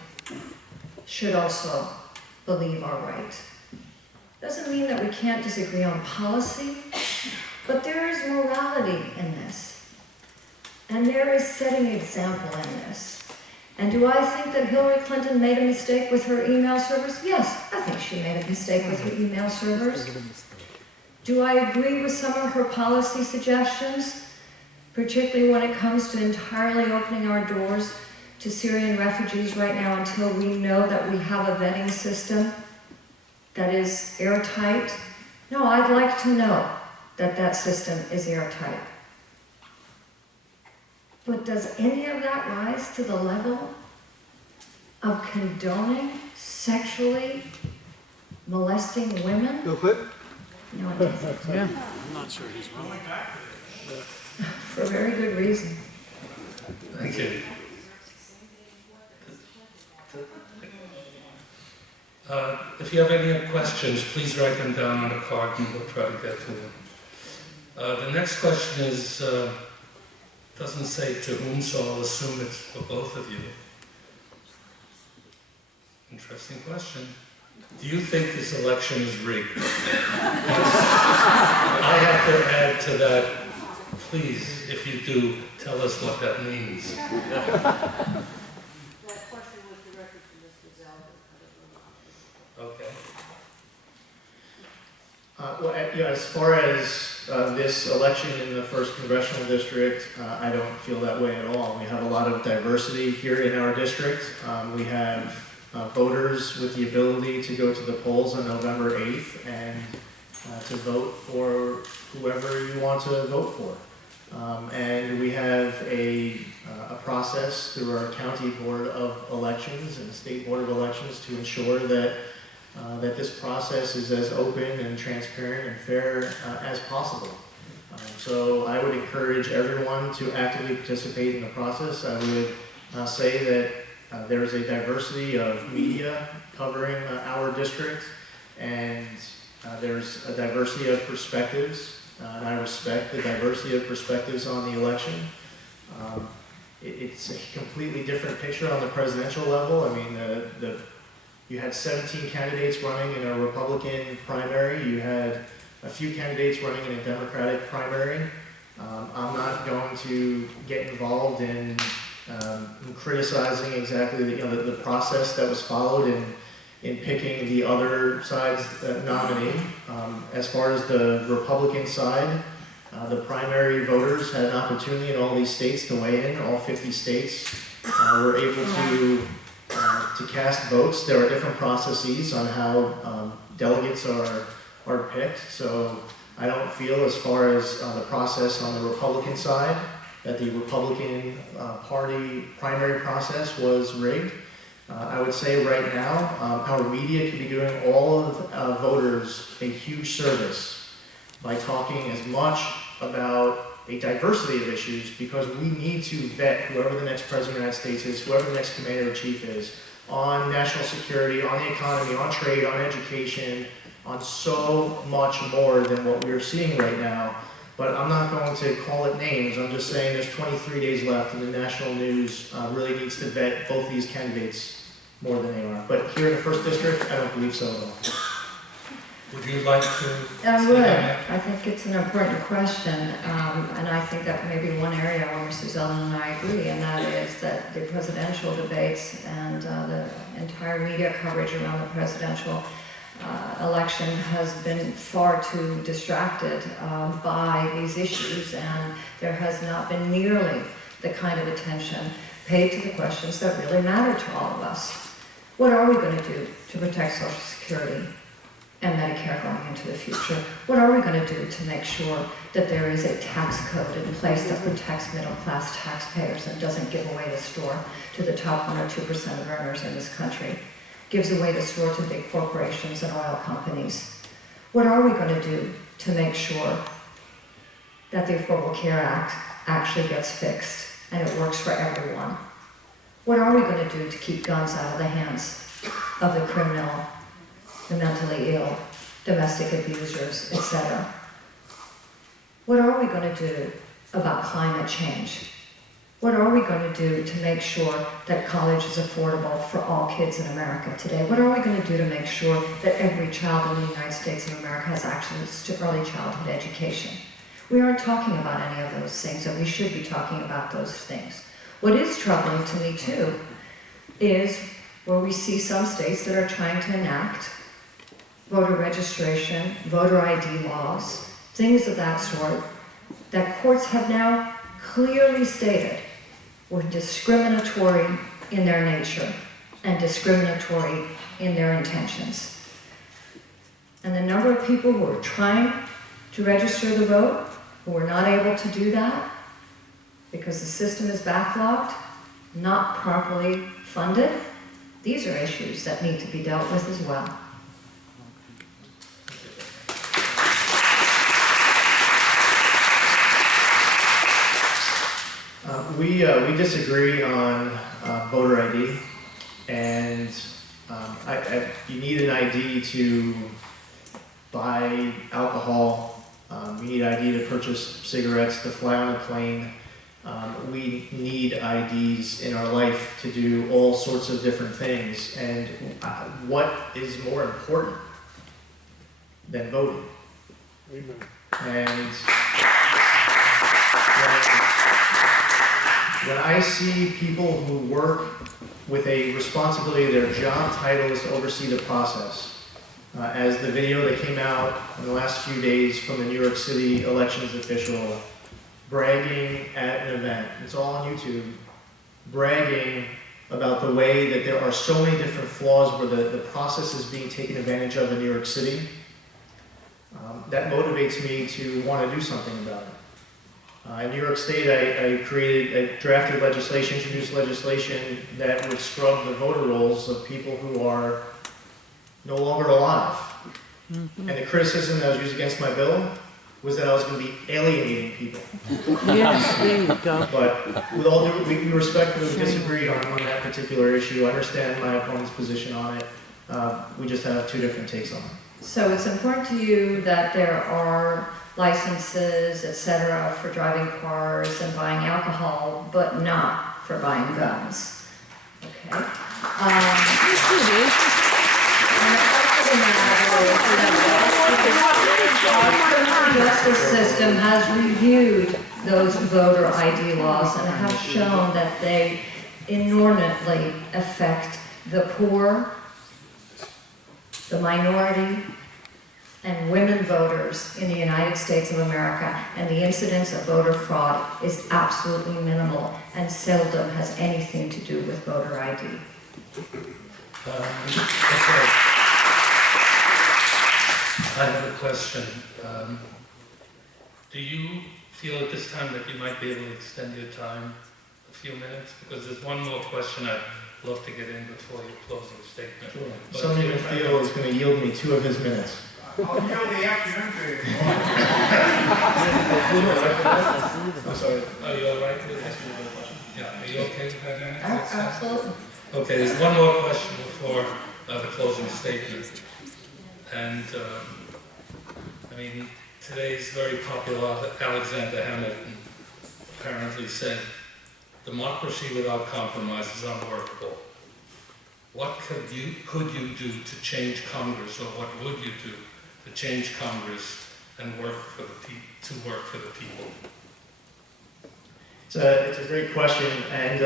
should also believe are right. Doesn't mean that we can't disagree on policy, but there is morality in this. And there is setting example in this. And do I think that Hillary Clinton made a mistake with her email servers? Yes, I think she made a mistake with her email servers. Do I agree with some of her policy suggestions, particularly when it comes to entirely opening our doors to Syrian refugees right now until we know that we have a vetting system that is airtight? No, I'd like to know that that system is airtight. But does any of that rise to the level of condoning sexually molesting women? No, it doesn't. Yeah. For a very good reason. Thank you. If you have any questions, please write them down on a card and we'll try to get to them. The next question is, doesn't say to whom, so I'll assume it's for both of you. Interesting question. Do you think this election is rigged? I have to add to that, please, if you do, tell us what that means. That question was directed to Mr. Zeldin. Okay. As far as this election in the 1st Congressional District, I don't feel that way at all. We have a lot of diversity here in our district. We have voters with the ability to go to the polls on November 8th and to vote for whoever you want to vote for. And we have a process through our County Board of Elections and State Board of Elections to ensure that this process is as open and transparent and fair as possible. So I would encourage everyone to actively participate in the process. I would say that there is a diversity of media covering our district, and there's a diversity of perspectives, and I respect the diversity of perspectives on the election. It's a completely different picture on the presidential level. I mean, you had 17 candidates running in a Republican primary. You had a few candidates running in a Democratic primary. I'm not going to get involved in criticizing exactly the process that was followed in picking the other side's nominee. As far as the Republican side, the primary voters had an opportunity in all these states to weigh in. All 50 states were able to cast votes. There are different processes on how delegates are picked. So I don't feel, as far as the process on the Republican side, that the Republican Party primary process was rigged. I would say right now, our media could be doing all of voters a huge service by talking as much about a diversity of issues, because we need to vet whoever the next president of the United States is, whoever the next commander-in-chief is, on national security, on the economy, on trade, on education, on so much more than what we're seeing right now. But I'm not going to call it names. I'm just saying there's 23 days left, and the national news really needs to vet both these candidates more than they are. But here in the 1st District, I don't believe so at all. Would you like to? I would. I think it's an important question, and I think that may be one area where Mr. Zeldin and I agree, and that is that the presidential debates and the entire media coverage around the presidential election has been far too distracted by these issues, and there has not been nearly the kind of attention paid to the questions that really matter to all of us. What are we going to do to protect Social Security and Medicare going into the future? What are we going to do to make sure that there is a tax code in place that protects middle-class taxpayers and doesn't give away the store to the top 1 or 2% of earners in this country, gives away the store to big corporations and oil companies? What are we going to do to make sure that the Affordable Care Act actually gets fixed and it works for everyone? What are we going to do to keep guns out of the hands of the criminal, the mentally ill, domestic abusers, etc.? What are we going to do about climate change? What are we going to do to make sure that college is affordable for all kids in America today? What are we going to do to make sure that every child in the United States of America has access to early childhood education? We aren't talking about any of those things, and we should be talking about those things. What is troubling to me, too, is where we see some states that are trying to enact voter registration, voter ID laws, things of that sort, that courts have now clearly stated were discriminatory in their nature and discriminatory in their intentions. And the number of people who are trying to register to vote, who are not able to do that because the system is backlogged, not properly funded, these are issues that need to be dealt with as well. We disagree on voter ID, and you need an ID to buy alcohol, you need ID to purchase cigarettes, to fly on a plane. We need IDs in our life to do all sorts of different things, and what is more important than voting? And when I see people who work with a responsibility, their job title is to oversee the process, as the video that came out in the last few days from the New York City elections official bragging at an event, it's all on YouTube, bragging about the way that there are so many different flaws where the process is being taken advantage of in New York City, that motivates me to want to do something about it. In New York State, I drafted legislation, introduced legislation that would scrub the voter rolls of people who are no longer alive. And the criticism that was used against my bill was that I was going to be alienating people. Yes, there you go. But with all due, we respectfully disagree on that particular issue. I understand my opponent's position on it. We just have two different takes on it. So it's important to you that there are licenses, etc., for driving cars and buying alcohol, but not for buying guns. Okay. The justice system has reviewed those voter ID laws and have shown that they inordinately affect the poor, the minority, and women voters in the United States of America, and the incidence of voter fraud is absolutely minimal and seldom has anything to do with voter ID. Okay. I have a question. Do you feel at this time that you might be able to extend your time a few minutes? Because there's one more question I'd love to get in before your closing statement. Sure. But Some even feel is going to yield me 2 of his minutes. I'll yield the afternoon to you. I'm sorry. Are you all right with this? Yeah, are you okay with that, Anna? Absolutely. Okay, there's one more question before the closing statement. And, I mean, today's very popular Alexander Hamilton apparently said, democracy without compromise is unworkable. What could you do to change Congress, or what would you do to change Congress and work for the people? It's a great question, and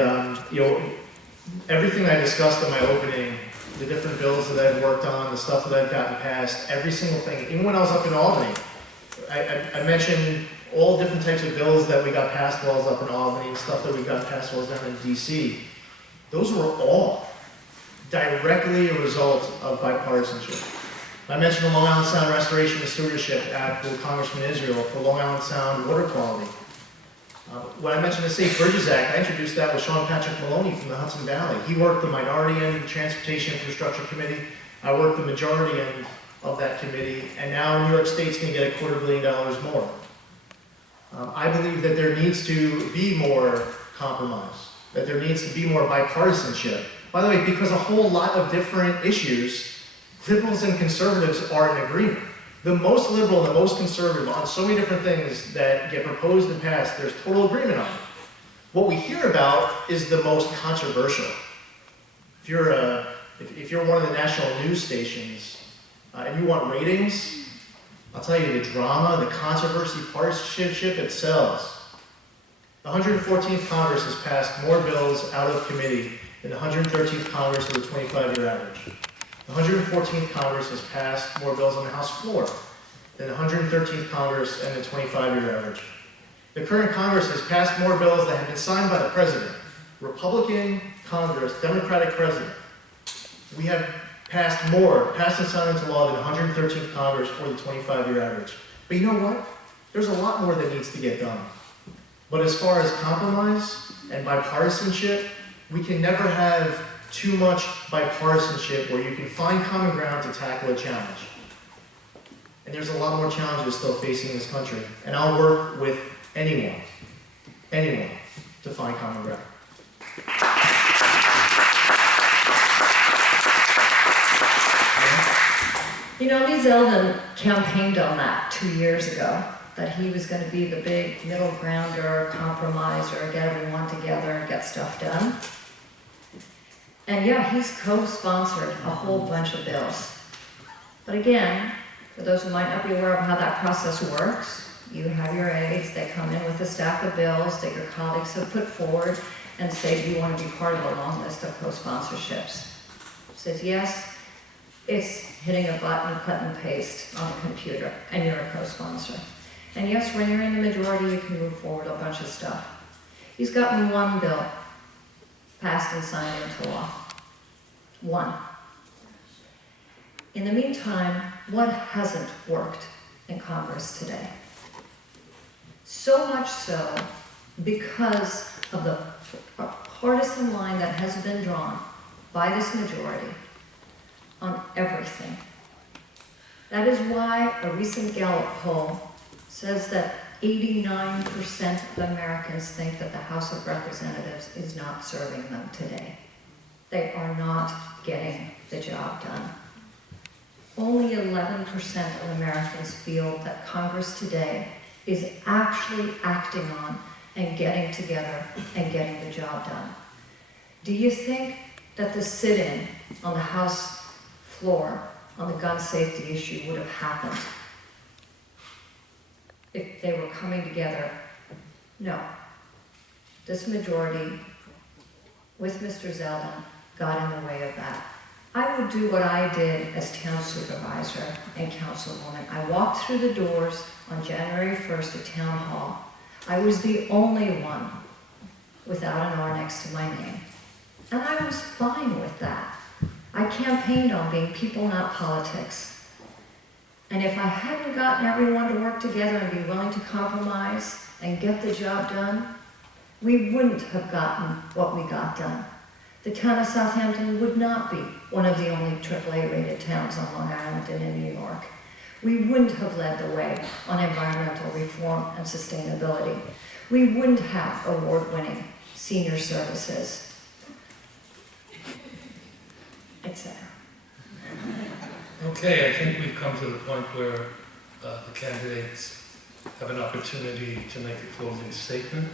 everything I discussed in my opening, the different bills that I've worked on, the stuff that I've gotten passed, every single thing, even when I was up in Albany, I mentioned all different types of bills that we got passed while I was up in Albany, stuff that we got passed while I was down in DC. Those were all directly a result of bipartisanship. I mentioned the Long Island Sound Restoration and Stewardship Act with Congressman Israel for Long Island Sound water quality. When I mentioned the Safe Bridges Act, I introduced that with Sean Patrick Maloney from the Hudson Valley. He worked the minority end of the Transportation Infrastructure Committee. I worked the majority end of that committee, and now New York State's going to get $250 million more. I believe that there needs to be more compromise, that there needs to be more bipartisanship. By the way, because a whole lot of different issues, liberals and conservatives are in agreement. The most liberal and the most conservative on so many different things that get proposed and passed, there's total agreement on it. What we hear about is the most controversial. If you're one of the national news stations and you want ratings, I'll tell you the drama, the controversy, partisanship it sells. The 114th Congress has passed more bills out of committee than the 113th Congress with a 25-year average. The 114th Congress has passed more bills on the House floor than the 113th Congress and the 25-year average. The current Congress has passed more bills that have been signed by the President. Republican Congress, Democratic President. We have passed and signed into law than the 113th Congress or the 25-year average. But you know what? There's a lot more that needs to get done. But as far as compromise and bipartisanship, we can never have too much bipartisanship where you can find common ground to tackle a challenge. And there's a lot more challenges still facing this country. And I'll work with anyone, to find common ground. You know, Lee Zeldin campaigned on that 2 years ago, that he was going to be the big middle grounder, compromiser, get everyone together and get stuff done. And yeah, he's co-sponsored a whole bunch of bills. But again, for those who might not be aware of how that process works, you have your aides, they come in with a stack of bills that your colleagues have put forward and say, do you want to be part of a long list of co-sponsorships? Says yes, It's hitting a button, cut and paste on a computer, and you're a co-sponsor. And yes, when you're in the majority, you can move forward a bunch of stuff. He's gotten one bill passed and signed into law. One. In the meantime, what hasn't worked in Congress today? So much so because of the partisan line that has been drawn by this majority on everything. That is why a recent Gallup poll says that 89% of Americans think that the House of Representatives is not serving them today. They are not getting the job done. Only 11% of Americans feel that Congress today is actually acting on and getting together and getting the job done. Do you think that the sit-in on the House floor on the gun safety issue would have happened if they were coming together? No. This majority, with Mr. Zeldin, got in the way of that. I would do what I did as town supervisor and councilwoman. I walked through the doors on January 1st at Town Hall. I was the only one without an R next to my name. And I was fine with that. I campaigned on being people, not politics. And if I hadn't gotten everyone to work together and be willing to compromise and get the job done, we wouldn't have gotten what we got done. The town of Southampton would not be one of the only AAA-rated towns on Long Island and in New York. We wouldn't have led the way on environmental reform and sustainability. We wouldn't have award-winning senior services, etc. Okay, I think we've come to the point where the candidates have an opportunity to make a closing statement.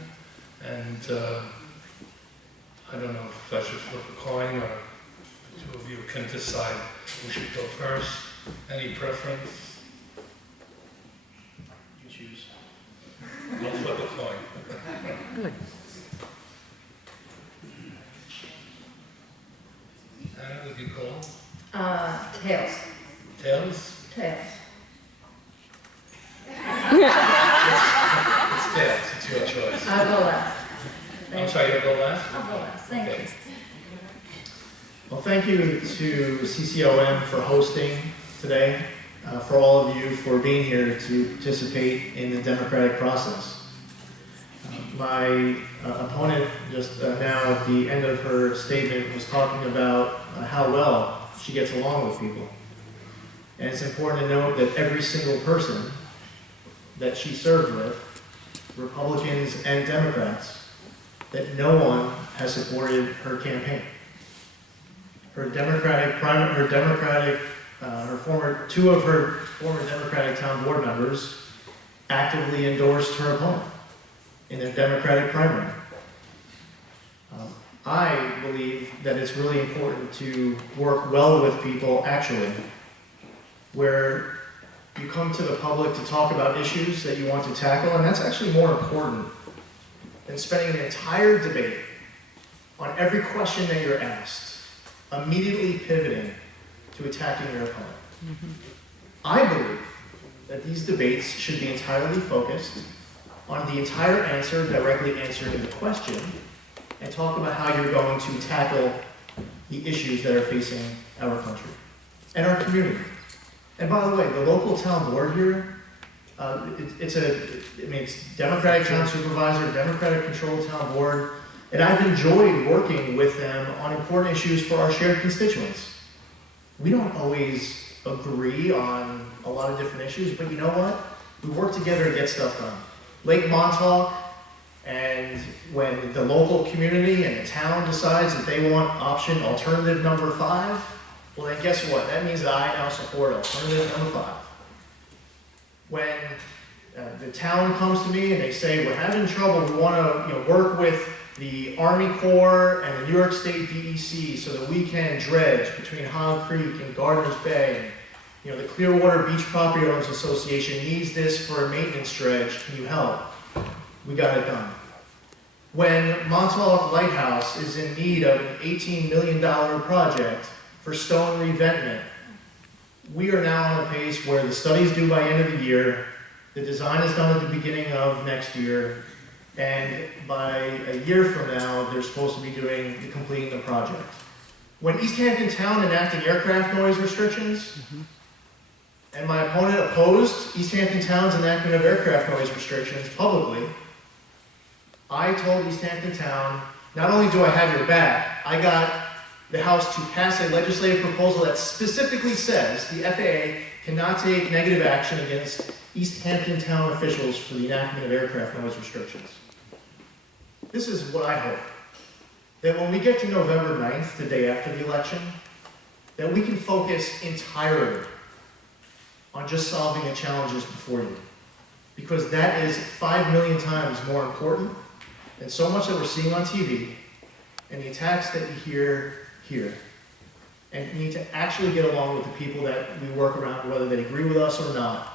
And I don't know if I should flip a coin or the two of you can decide who should go first. Any preference? You choose. I'll flip a coin. Good. Anna, would you call? Tails. Tails? Tails. It's tails. It's your choice. I'll go last. I'm sorry, you'll go last? I'll go last. Thank Okay. you. Well, thank you to CCOM for hosting today, for all of you for being here to participate in the democratic process. My opponent just now at the end of her statement was talking about how well she gets along with people. And it's important to note that every single person that she served with, Republicans and Democrats, that no one has supported her campaign. Two of her former Democratic town board members actively endorsed her opponent in their Democratic primary. I believe that it's really important to work well with people, actually, where you come to the public to talk about issues that you want to tackle, and that's actually more important than spending an entire debate on every question that you're asked, immediately pivoting to attacking your opponent. I believe that these debates should be entirely focused on the entire answer, directly answering the question, and talk about how you're going to tackle the issues that are facing our country and our community. And by the way, the local town board here, it's Democratic town supervisor, Democratic controlled town board, and I've enjoyed working with them on important issues for our shared constituents. We don't always agree on a lot of different issues, but you know what? We work together to get stuff done. Lake Montauk, and when the local community and the town decides that they want option alternative number 5, well then guess what? That means that I now support alternative number 5. When the town comes to me and they say, we're having trouble, we want to work with the Army Corps and the New York State DEC so that we can dredge between Hog Creek and Gardner's Bay. And, the Clearwater Beach Property Owners Association needs this for a maintenance dredge. Can you help? We got it done. When Montauk Lighthouse is in need of an $18 million project for stone revetment we are now on a pace where the study's due by end of the year, the design is done at the beginning of next year, and by a year from now, they're supposed to be completing the project. When East Hampton Town enacted aircraft noise restrictions, and my opponent opposed East Hampton Town's enactment of aircraft noise restrictions publicly, I told East Hampton Town, not only do I have your back, I got the House to pass a legislative proposal that specifically says the FAA cannot take negative action against East Hampton Town officials for the enactment of aircraft noise restrictions. This is what I hope, that when we get to November 9th, the day after the election, that we can focus entirely on just solving the challenges before you. Because that is 5 million times more important than so much that we're seeing on TV and the attacks that we hear here. And we need to actually get along with the people that we work around, whether they agree with us or not.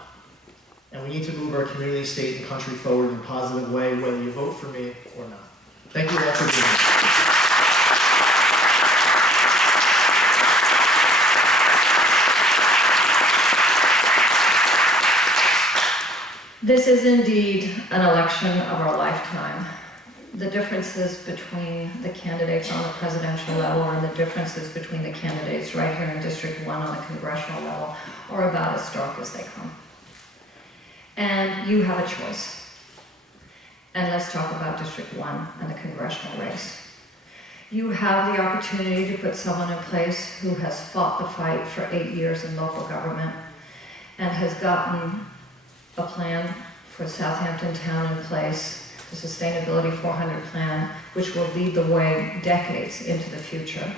And we need to move our community, state, and country forward in a positive way, whether you vote for me or not. Thank you all for being here. This is indeed an election of our lifetime. The differences between the candidates on the presidential level and the differences between the candidates right here in District 1 on the congressional level are about as stark as they come. And you have a choice. And let's talk about District 1 and the congressional race. You have the opportunity to put someone in place who has fought the fight for 8 years in local government and has gotten a plan for Southampton Town in place, the Sustainability 400 plan, which will lead the way decades into the future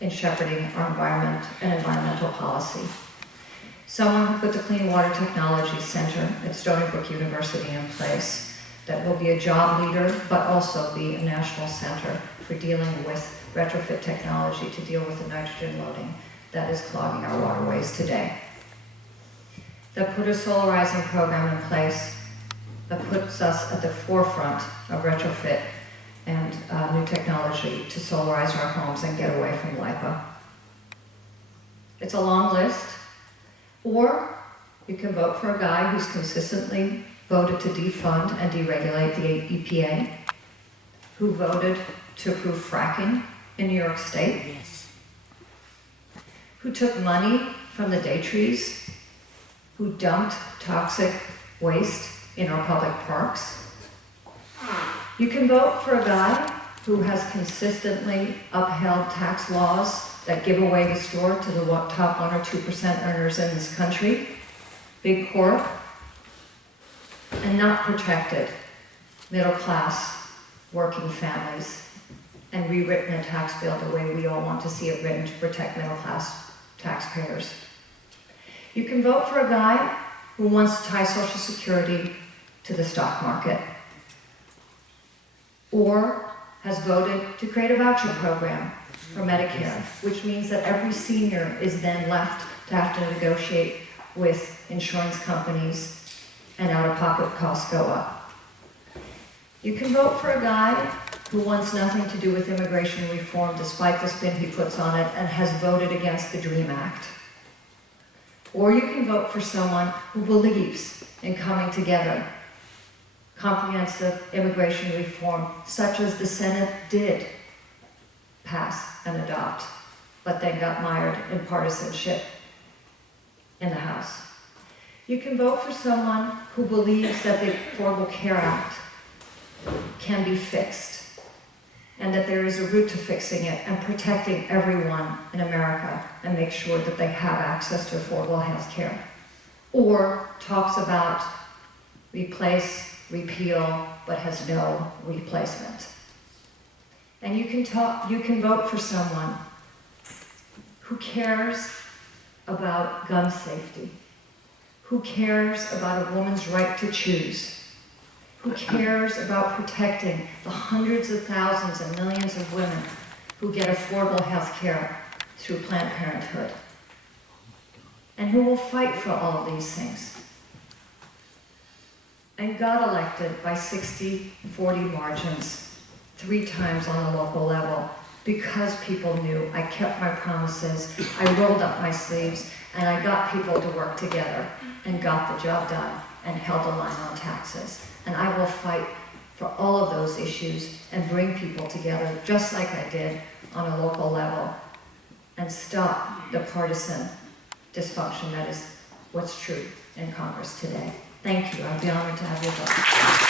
in shepherding our environment and environmental policy. Someone who put the Clean Water Technology Center at Stony Brook University in place that will be a job leader, but also be a national center for dealing with retrofit technology to deal with the nitrogen loading that is clogging our waterways today. That put a solarizing program in place that puts us at the forefront of retrofit and new technology to solarize our homes and get away from LIPA. It's a long list. Or you can vote for a guy who's consistently voted to defund and deregulate the EPA, who voted to approve fracking in New York State, who took money from the day trees, who dumped toxic waste in our public parks. You can vote for a guy who has consistently upheld tax laws that give away the store to the top 1 or 2% earners in this country, big corp, and not protected middle class working families and rewritten a tax bill the way we all want to see it written to protect middle class taxpayers. You can vote for a guy who wants to tie Social Security to the stock market, or has voted to create a voucher program for Medicare, which means that every senior is then left to have to negotiate with insurance companies and out-of-pocket costs go up. You can vote for a guy who wants nothing to do with immigration reform despite the spin he puts on it and has voted against the DREAM Act. Or you can vote for someone who believes in coming together, comprehensive immigration reform, such as the Senate did pass and adopt, but then got mired in partisanship in the House. You can vote for someone who believes that the Affordable Care Act can be fixed, and that there is a route to fixing it and protecting everyone in America and make sure that they have access to affordable health care. Or talks about replace, repeal, but has no replacement. And you can vote for someone who cares about gun safety, who cares about a woman's right to choose, who cares about protecting the hundreds of thousands and millions of women who get affordable health care through Planned Parenthood, and who will fight for all of these things. And got elected by 60-40 margins 3 times on the local level because people knew I kept my promises, I rolled up my sleeves, And I got people to work together and got the job done and held the line on taxes. And I will fight for all of those issues and bring people together, just like I did on a local level, and stop the partisan dysfunction that is what's true in Congress today. Thank you. I'd be honored to have your vote.